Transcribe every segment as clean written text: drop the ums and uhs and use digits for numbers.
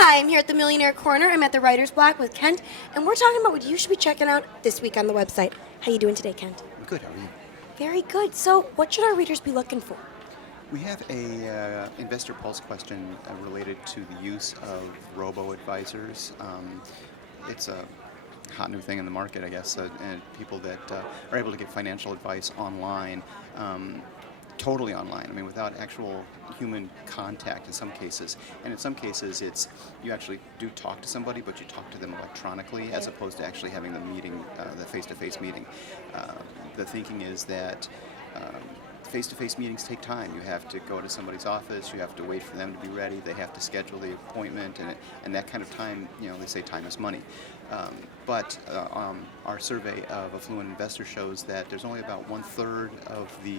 Hi, I'm here at the Millionaire Corner. I'm at the Writer's Block with Kent, and we're talking about what you should be checking out this week on the website. How you doing today, Kent? Good, how are you? Very good. So, what should our readers be looking for? We have a investor pulse question related to the use of RoboAdvisors. It's a hot new thing in the market, I guess, and people that are able to get financial advice online, totally online. I mean, without actual human contact in some cases. And in some cases, it's you actually do talk to somebody, but you talk to them electronically as opposed to actually having the meeting, the face-to-face meeting. The thinking is that face-to-face meetings take time. You have to go to somebody's office, you have to wait for them to be ready, they have to schedule the appointment, and that kind of time, they say time is money. But our survey of affluent investors shows that there's only about 1/3 of the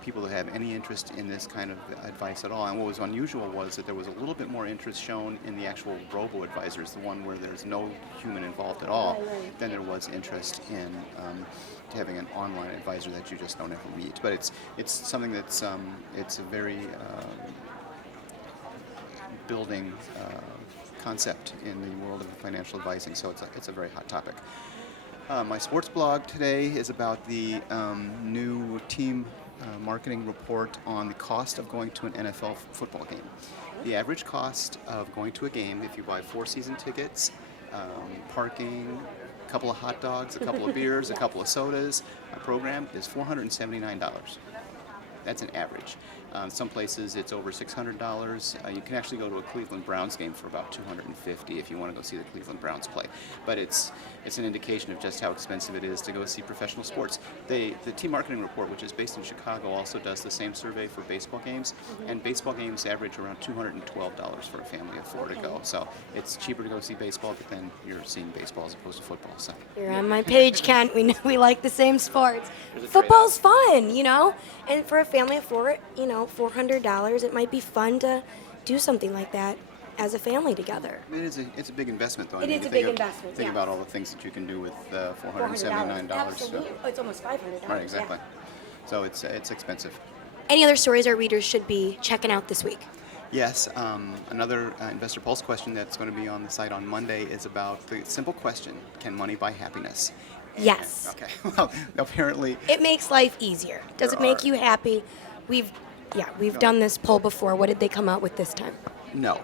people that have any interest in this kind of advice at all. And what was unusual was that there was a little bit more interest shown in the actual robo-advisors, the one where there's no human involved at all, than there was interest in having an online advisor that you just don't ever meet. But it's something that's it's a very building concept in the world of financial advising, so it's a very hot topic. My sports blog today is about the new team marketing report on the cost of going to an NFL football game. The average cost of going to a game, if you buy 4 season tickets, parking, a couple of hot dogs, a couple of beers, a couple of sodas, a program, is $479. That's an average. Some places it's over $600. You can actually go to a Cleveland Browns game for about $250 if you want to go see the Cleveland Browns play. But it's an indication of just how expensive it is to go see professional sports. The team marketing report, which is based in Chicago, also does the same survey for baseball games, and baseball games average around $212 for a family of 4 to go. So it's cheaper to go see baseball, but then you're seeing baseball as opposed to football. So You're on my page, Kent. We know we like the same sports. Football's fun, and for a family of 4, $400, it might be fun to do something like that as a family together. It's a big investment, though. It is a big investment. Think about all the things that you can do with $479. Absolutely. Oh, it's almost $500. Right, exactly. Yeah. So it's expensive. Any other stories our readers should be checking out this week? Yes, another Investor Pulse question that's going to be on the site on Monday is about the simple question: can money buy happiness? Yes. Okay. Well, apparently It makes life easier. Does it make you happy? We've done this poll before. What did they come out with this time? no.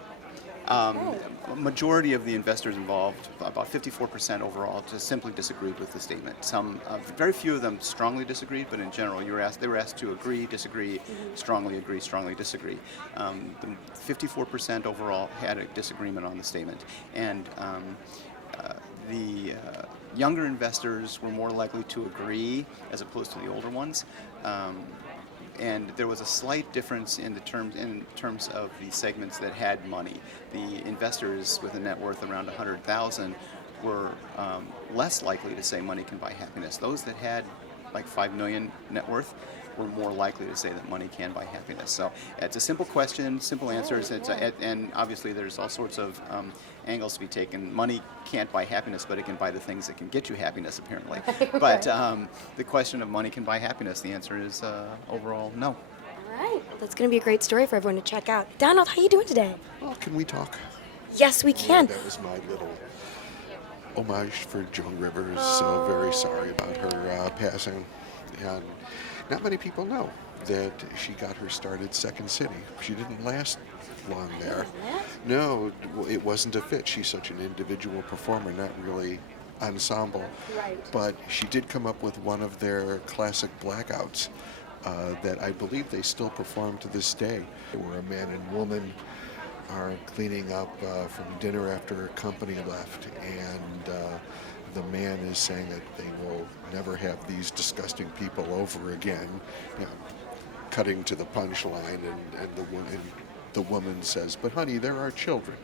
A majority of the investors involved, about 54% overall, just simply disagreed with the statement. Some, very few of them strongly disagreed, but in general, they were asked to agree, disagree, strongly disagree. The 54% overall had a disagreement on the statement, and the younger investors were more likely to agree as opposed to the older ones. And there was a slight difference in terms of the segments that had money. The investors with a net worth around $100,000 were less likely to say money can buy happiness. Those that had like $5 million net worth were more likely to say that money can buy happiness. So it's a simple question, simple answers, and obviously there's all sorts of angles to be taken. Money can't buy happiness, but it can buy the things that can get you happiness, apparently. But the question of money can buy happiness, the answer is overall no. All right. That's going to be a great story for everyone to check out. Donald, how you doing today? Well, can we talk? Yes, we can. That was my little homage for Joan Rivers. So very sorry about her passing. And not many people know that she got her start at Second City. She didn't last long there. No, it wasn't a fit. She's such an individual performer, not really ensemble. Right. But she did come up with one of their classic blackouts that I believe they still perform to this day, where a man and woman are cleaning up from dinner after company left, and the man is saying that they will never have these disgusting people over again, cutting to the punchline, and the woman says, "But honey, there are children."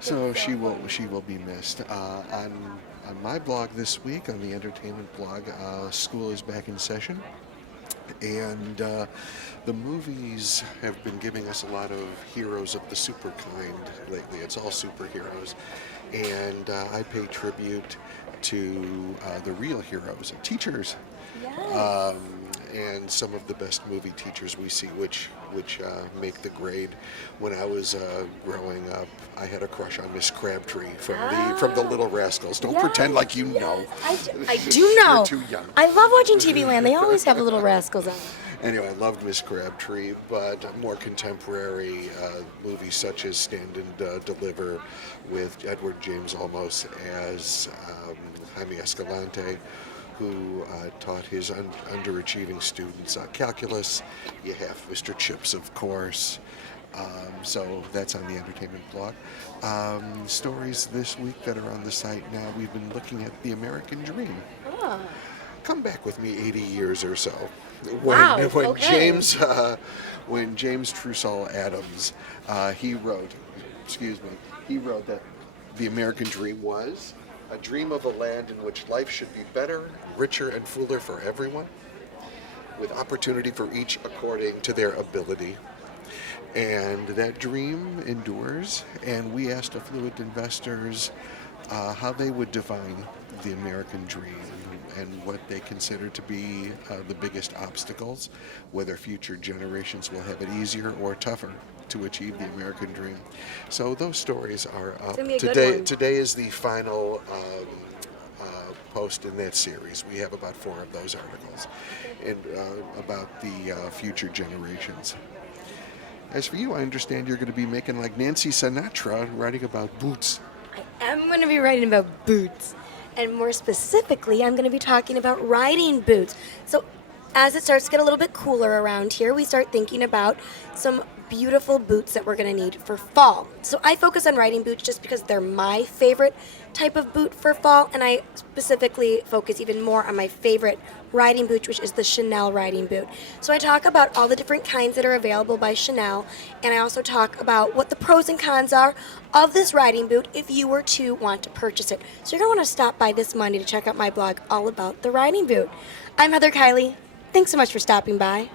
So she will be missed. On my blog this week, on the entertainment blog, school is back in session. And the movies have been giving us a lot of heroes of the super kind lately. It's all superheroes. And I pay tribute to the real heroes, teachers. Yes. and some of the best movie teachers we see, which make the grade. When I was growing up, I had a crush on Miss Crabtree from the Little Rascals. Don't pretend like you know. I do know. You're too young. I love watching TV Land. They always have the Little Rascals on. Anyway, I loved Miss Crabtree, but more contemporary movies such as Stand and Deliver with Edward James Olmos as Jaime Escalante, who taught his underachieving students calculus. You have Mr. Chips, of course. So that's on the entertainment blog. Stories this week that are on the site now. We've been looking at the American Dream. Oh. Come back with me 80 years or so. Wow, When okay. James Trusall Adams, he wrote that the American dream was a dream of a land in which life should be better, richer, and fuller for everyone, with opportunity for each according to their ability. And that dream endures, and we asked affluent investors how they would define the American dream and what they consider to be the biggest obstacles, whether future generations will have it easier or tougher to achieve the American dream. So those stories are up. It's gonna be a good Today, one. today is the final post in that series. We have about 4 of those articles and about the future generations. As for you, I understand you're going to be making like Nancy Sinatra, writing about boots. I am going to be writing about boots. And more specifically, I'm going to be talking about riding boots. So as it starts to get a little bit cooler around here, we start thinking about some beautiful boots that we're going to need for fall. So I focus on riding boots just because they're my favorite type of boot for fall, and I specifically focus even more on my favorite riding boot, which is the Chanel riding boot. So I talk about all the different kinds that are available by Chanel, and I also talk about what the pros and cons are of this riding boot if you were to want to purchase it. So you're going to want to stop by this Monday to check out my blog all about the riding boot. I'm Heather Kiley. Thanks so much for stopping by.